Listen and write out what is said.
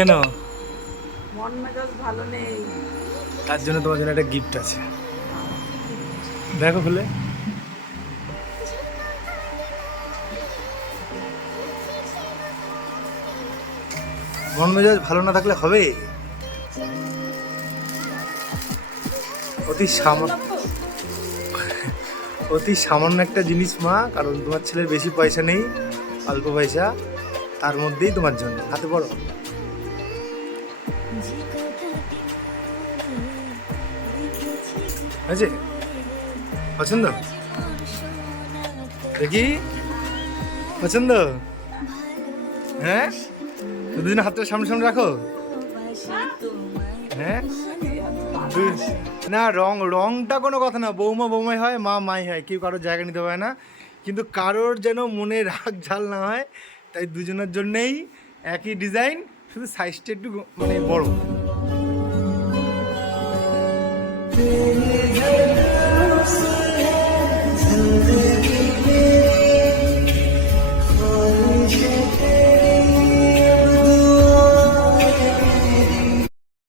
কেন? মন মেজাজ ভালো নেই। তার জন্য তোমার জন্য একটা গিফট আছে, দেখো খুলে। মন মেজাজ ভালো না থাকলে হবে? অতি সামান্য, অতি সামান্য একটা জিনিস মা, কারণ তোমার ছেলের বেশি পয়সা নেই, অল্প পয়সা, তার মধ্যেই তোমার জন্য হাতে বড় আছে। পছন্দ? দেখি পছন্দ? হ্যাঁ, দুদিন হাতটা সামনে সামনে রাখো। হ্যাঁ না, রংটা কোনো কথা না, বৌমা বৌমাই হয়, মা মাই হয়, কেউ কারোর জায়গা নিতে পারে না, কিন্তু কারোর যেন মনে রাগ ঝাল না হয়, তাই দুজনের জন্যেই একই ডিজাইন, শুধু সাইজটা একটু মানে বড়।